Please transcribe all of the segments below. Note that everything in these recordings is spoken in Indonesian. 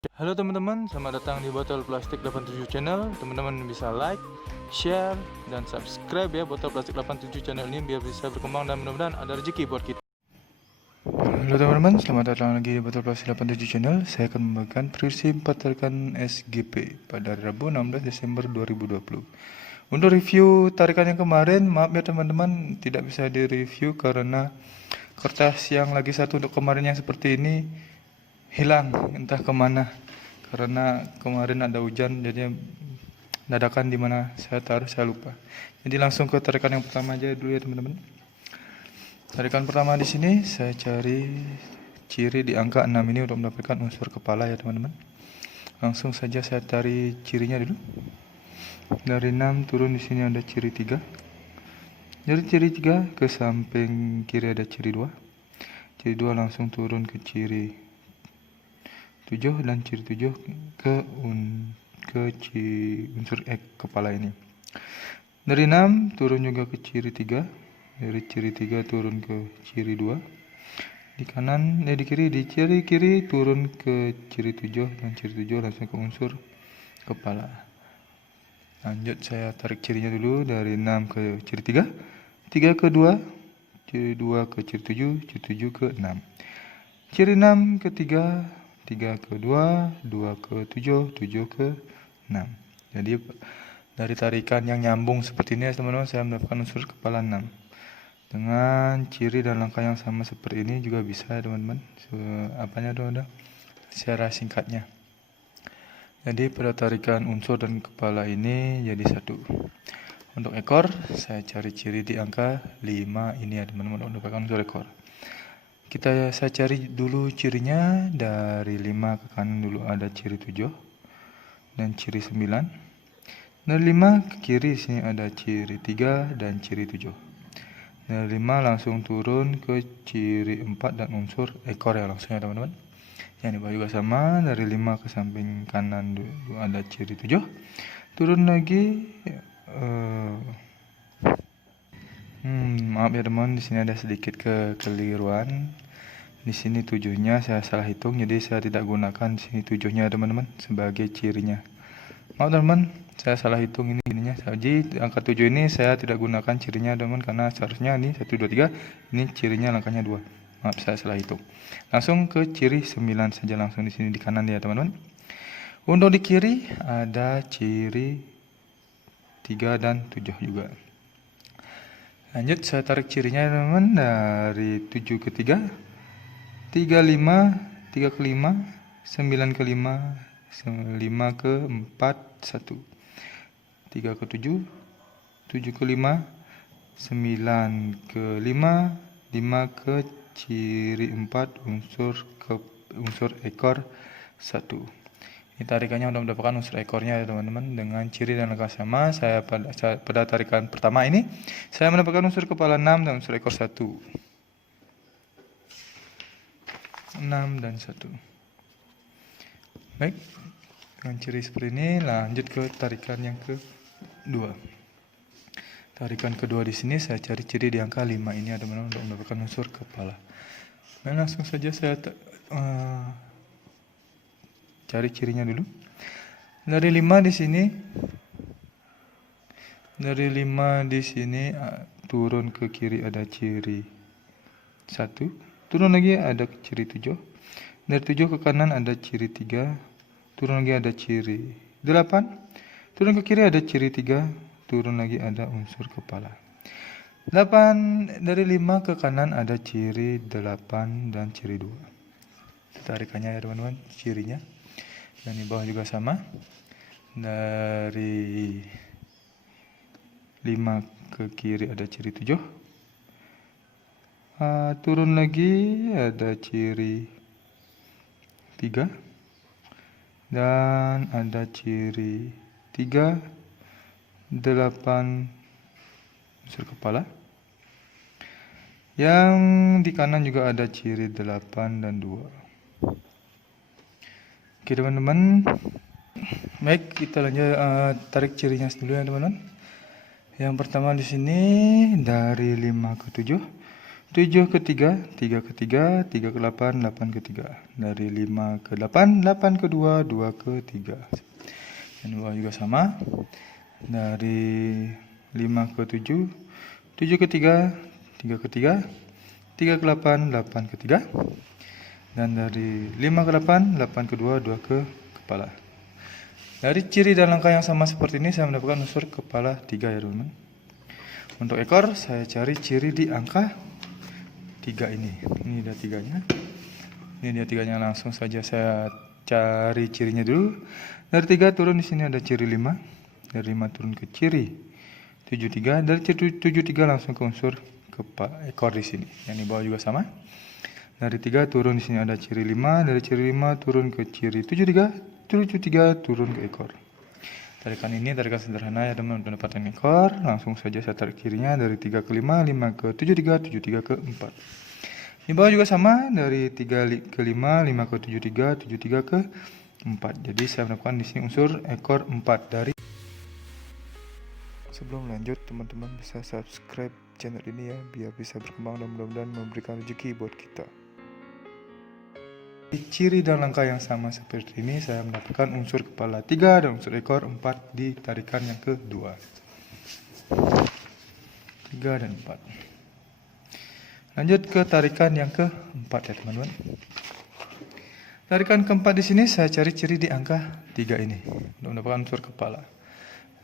Halo teman-teman, selamat datang di Botol Plastik 87 Channel. Teman-teman bisa like, share, dan subscribe ya Botol Plastik 87 Channel ini biar bisa berkembang dan mudah-mudahan ada rezeki buat kita. Halo teman-teman, selamat datang lagi di Botol Plastik 87 Channel. Saya akan membagikan prinsip tarikan SGP pada Rabu 16 Desember 2020. Untuk review tarikan yang kemarin, maaf ya teman-teman, tidak bisa direview karena kertas yang lagi satu untuk kemarin yang seperti ini hilang entah kemana, karena kemarin ada hujan jadi dadakan di mana saya taruh saya lupa. Jadi langsung ke tarikan yang pertama aja dulu ya teman-teman. Tarikan pertama di sini saya cari ciri di angka 6 ini untuk mendapatkan unsur kepala ya teman-teman. Langsung saja saya tarik cirinya dulu. Dari 6 turun di sini ada ciri 3. Dari ciri 3 ke samping kiri ada ciri 2. Ciri 2 langsung turun ke ciri 7 dan ciri 7 ke unsur kepala ini. Dari 6 turun juga ke ciri 3. Dari ciri 3 turun ke ciri 2. Di kanan, di kiri, di ciri kiri turun ke ciri 7 dan ciri 7 langsung ke unsur kepala. Lanjut saya tarik cirinya dulu dari 6 ke ciri 3, 3 ke 2, ciri 2 ke ciri 7, ciri 7 ke 6. Ciri 6 ke 3, 3 ke 2, 2 ke 7, 7 ke 6. Jadi dari tarikan yang nyambung seperti ini teman-teman, saya mendapatkan unsur kepala 6. Dengan ciri dan langkah yang sama seperti ini juga bisa teman-teman. Apanya dong, secara singkatnya. Jadi pada tarikan unsur dan kepala ini jadi satu. Untuk ekor saya cari ciri di angka 5 ini ya teman-teman untuk mendapatkan unsur ekor. Saya cari dulu cirinya. Dari 5 ke kanan dulu ada ciri 7 dan ciri 9. Dari 5 ke kiri sini ada ciri 3 dan ciri 7. Dari 5 langsung turun ke ciri 4 dan unsur ekor ya langsung ya teman-teman. Yang di bawah juga sama, dari 5 ke samping kanan dulu ada ciri 7. Turun lagi maaf ya teman, di sini ada sedikit kekeliruan. Di sini 7-nya saya salah hitung, jadi saya tidak gunakan di sini 7-nya teman-teman sebagai cirinya. Maaf teman, saya salah hitung ininya. Jadi angka 7 ini saya tidak gunakan cirinya teman, karena seharusnya ini 1 2 3, ini cirinya langkahnya 2. Maaf saya salah hitung. Langsung ke ciri 9 saja langsung di sini di kanan ya teman-teman. Untuk di kiri ada ciri 3 dan 7 juga. Lanjut saya tarik cirinya teman-teman dari 7 ke 3, 3 5, 3 ke 5, 9 ke 5, 5 ke 4, 1. 3 ke 7, 7 ke 5, 9 ke 5, 5 ke ciri 4 unsur ekor 1. Ini tarikannya untuk mendapatkan unsur ekornya ya teman-teman. Dengan ciri dan langkah sama, saya pada tarikan pertama ini saya mendapatkan unsur kepala 6 dan unsur ekor 1. 6 dan 1. Baik, dengan ciri seperti ini lanjut ke tarikan yang kedua. Tarikan kedua di sini saya cari ciri di angka 5 ini ya teman-teman untuk mendapatkan unsur kepala. Dan langsung saja saya cari cirinya dulu. Dari 5 di sini. Dari 5 di sini turun ke kiri ada ciri 1. Turun lagi ada ciri 7. Dari 7 ke kanan ada ciri 3. Turun lagi ada ciri 8. Turun ke kiri ada ciri 3. Turun lagi ada unsur kepala. 8 dari 5 ke kanan ada ciri 8 dan ciri 2. Tarikannya ya teman-teman, cirinya. Dan di bawah juga sama. Dari 5 ke kiri ada ciri 7. Turun lagi ada ciri 3. Dan ada ciri 3, 8 unsur kepala. Yang di kanan juga ada ciri 8 dan 2. Oke teman-teman. Baik, kita lanjut tarik cirinya dulu ya teman-teman. Yang pertama di sini dari 5 ke 7. 7 ke 3, 3 ke 3, 3 ke 8, 8 ke 3. Dari 5 ke 8, 8 ke 2, 2 ke 3. Yang bawah juga sama. Dari 5 ke 7, 7 ke 3, 3 ke 3, 3 ke 8, 8 ke 3. Dan dari 5 ke 8, 8 ke 2, 2 ke kepala. Dari ciri dan langkah yang sama seperti ini saya mendapatkan unsur kepala 3 ya teman-teman. Untuk ekor saya cari ciri di angka 3 ini. Ini dia 3-nya. Ini dia 3-nya, langsung saja saya cari cirinya dulu. Dari 3 turun di sini ada ciri 5. Dari 5 turun ke ciri 73. Dari ciri 73 langsung ke unsur kepala ekor di sini. Yang di bawah juga sama. Dari 3 turun di sini ada ciri 5. Dari ciri 5 turun ke ciri 73. 73 turun ke ekor. Tarikan ini tarikan sederhana ya teman, untuk mendapatkan ekor. Langsung saja saya tarik cirinya dari 3 ke 5, 5 ke 73, 73 ke 4. Di bawah juga sama, dari 3 ke 5, 5 ke 73, 73 ke 4. Jadi saya mendapatkan di sini unsur ekor 4 dari. Sebelum lanjut, teman-teman bisa subscribe channel ini ya, biar bisa berkembang dan mudah-mudahan memberikan rezeki buat kita. Di ciri dan langkah yang sama seperti ini saya mendapatkan unsur kepala 3 dan unsur ekor 4 di tarikan yang kedua. 3 dan 4. Lanjut ke tarikan yang keempat ya teman-teman. Tarikan keempat di sini saya cari ciri di angka 3 ini untuk mendapatkan unsur kepala.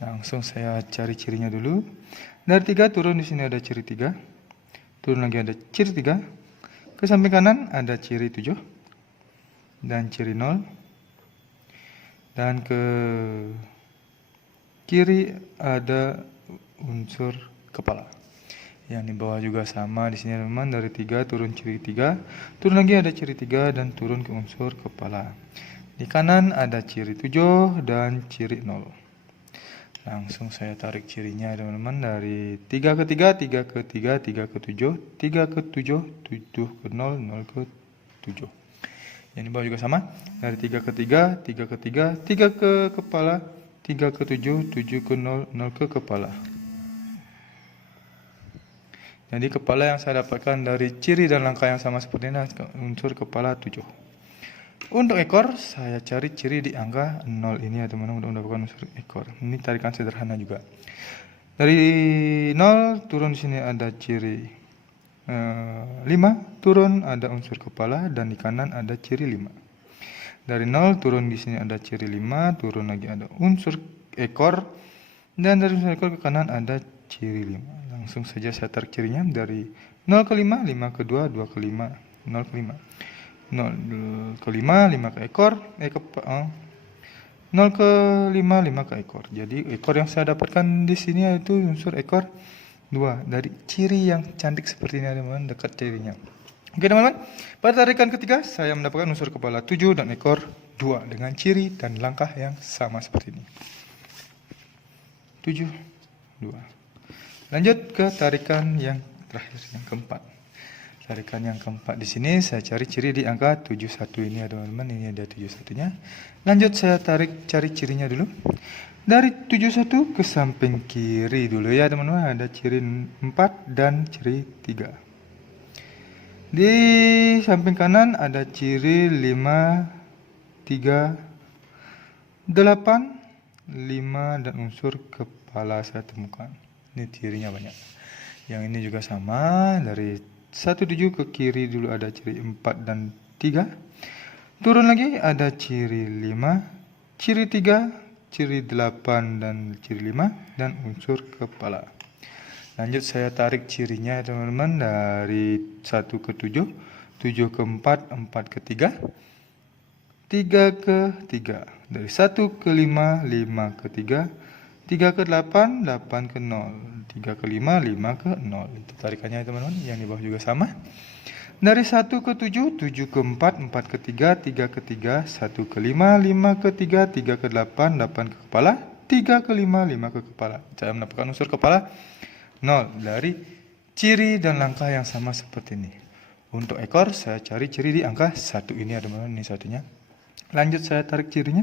Langsung saya cari cirinya dulu. Dari 3 turun di sini ada ciri 3. Turun lagi ada ciri 3. Ke samping kanan ada ciri 7. Dan ciri 0. Dan ke kiri ada unsur kepala. Yang di bawah juga sama di sini teman-teman, dari 3 turun ciri 3, turun lagi ada ciri 3 dan turun ke unsur kepala. Di kanan ada ciri 7 dan ciri 0. Langsung saya tarik cirinya teman-teman, dari 3 ke 3, 3 ke 3, 3 ke 7, 3 ke 7, 7 ke 0, 0 ke 7. Yang di bawah juga sama, dari 3 ke 3, 3 ke 3, 3 ke kepala, 3 ke 7, 7 ke 0, 0 ke kepala. Jadi kepala yang saya dapatkan dari ciri dan langkah yang sama seperti ini, unsur kepala 7. Untuk ekor, saya cari ciri di angka 0 ini ya teman-teman, untuk mendapatkan unsur ekor. Ini tarikan sederhana juga. Dari 0 turun sini ada ciri 5, turun ada unsur kepala dan di kanan ada ciri 5. Dari 0 turun di sini ada ciri 5, turun lagi ada unsur ekor, dan dari unsur ekor ke kanan ada ciri 5. Langsung saja saya tarik cirinya, dari 0 ke 5, 5 ke 2, 2 ke 5, 0 ke 5. 0 ke 5, 5 ke ekor, 0 ke 5, 5 ke ekor. Jadi ekor yang saya dapatkan di sini yaitu unsur ekor 2 dari ciri yang cantik seperti ini teman-teman, dekat cirinya. Oke teman-teman, pada tarikan ketiga saya mendapatkan unsur kepala 7 dan ekor 2 dengan ciri dan langkah yang sama seperti ini. 7, 2. Lanjut ke tarikan yang terakhir, yang keempat. Tarikan yang keempat di sini saya cari ciri di angka 71 ini ya teman-teman, ini ada 71-nya. Lanjut saya cari cirinya dulu. Dari 71 ke samping kiri dulu ya teman-teman, ada ciri 4 dan ciri 3. Di samping kanan ada ciri 5, 3, 8, 5 dan unsur kepala saya temukan. Ini cirinya banyak. Yang ini juga sama, dari 17 ke kiri dulu ada ciri 4 dan 3. Turun lagi ada ciri 5, ciri 3, ciri 8 dan ciri 5 dan unsur kepala. Lanjut saya tarik cirinya teman-teman, dari 1 ke 7, 7 ke 4, 4 ke 3, 3 ke 3. Dari 1 ke 5, 5 ke 3, 3 ke 8, 8 ke 0, 3 ke 5, 5 ke 0. Itu tarikannya teman-teman, yang di bawah juga sama. Dari 1 ke 7, 7 ke 4, 4 ke 3, 3 ke 3, 1 ke 5, 5 ke 3, 3 ke 8, 8 ke kepala, 3 ke 5, 5 ke kepala. Saya mendapatkan unsur kepala 0 dari ciri dan langkah yang sama seperti ini. Untuk ekor saya cari ciri di angka 1 ini ya teman-teman, ini satunya. Lanjut saya tarik cirinya.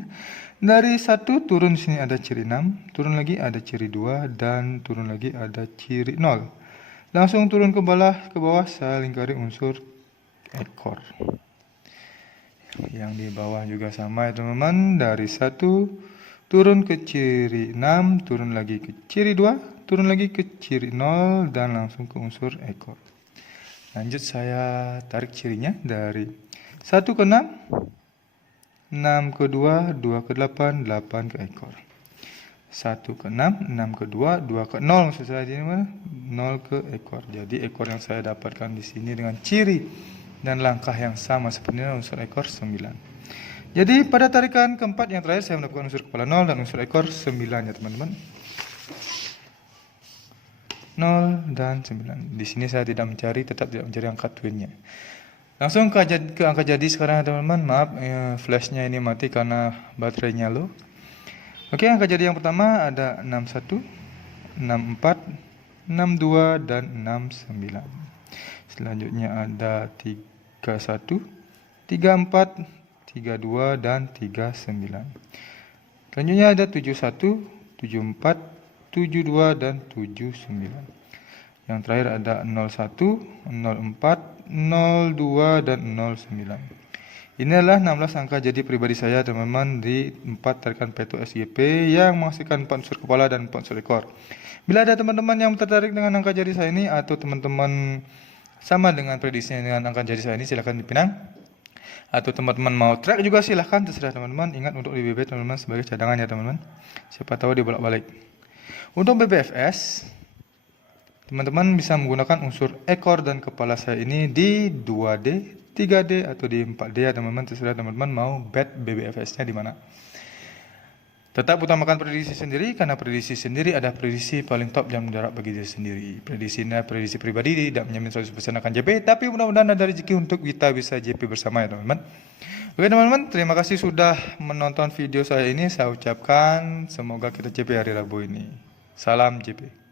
Dari 1 turun sini ada ciri 6, turun lagi ada ciri 2 dan turun lagi ada ciri 0. Langsung turun ke bawah saya lingkari unsur ekor. Yang di bawah juga sama ya teman-teman. Dari 1 turun ke ciri 6, turun lagi ke ciri 2, turun lagi ke ciri 0, dan langsung ke unsur ekor. Lanjut saya tarik cirinya dari 1 ke 6, 6 ke 2, 2 ke 8, 8 ke ekor. 1 ke 6, 6 ke 2, 2 ke 0 maksud saya ini mana? 0 ke ekor. Jadi ekor yang saya dapatkan di sini dengan ciri dan langkah yang sama seperti unsur ekor 9. Jadi pada tarikan keempat yang terakhir saya mendapatkan unsur kepala 0 dan unsur ekor 9 ya teman-teman. 0 dan 9. Di sini saya tetap tidak mencari angka twinnya. Langsung ke angka jadi sekarang teman-teman. Maaf flashnya ini mati karena baterainya low. Oke, angka jadi yang pertama ada 61, 64, 62, dan 69. Selanjutnya ada 31, 34, 32, dan 39. Selanjutnya ada 71, 74, 72, dan 79. Yang terakhir ada 01, 04, 02, dan 09. Ini adalah 16 angka jadi pribadi saya teman-teman di 4 tarikan P2 SGP yang menghasilkan 4 unsur kepala dan 4 unsur ekor. Bila ada teman-teman yang tertarik dengan angka jadi saya ini atau teman-teman sama dengan prediksinya dengan angka jadi saya ini, silahkan dipinang. Atau teman-teman mau track juga silahkan, terserah teman-teman. Ingat untuk di BB teman-teman sebagai cadangan ya teman-teman. Siapa tahu dibolak-balik. Untuk BBFS, teman-teman bisa menggunakan unsur ekor dan kepala saya ini di 2D, 3D, atau di 4D ya teman-teman. Terserah teman-teman mau bet BBFS-nya di mana. Tetap utamakan prediksi sendiri, karena prediksi sendiri ada prediksi paling top yang mudarat bagi diri sendiri. Prediksinya prediksi pribadi, tidak menjamin 100% akan JP, tapi mudah-mudahan ada rezeki untuk kita bisa JP bersama ya teman-teman. Oke teman-teman, terima kasih sudah menonton video saya ini. Saya ucapkan semoga kita JP hari Rabu ini. Salam JP.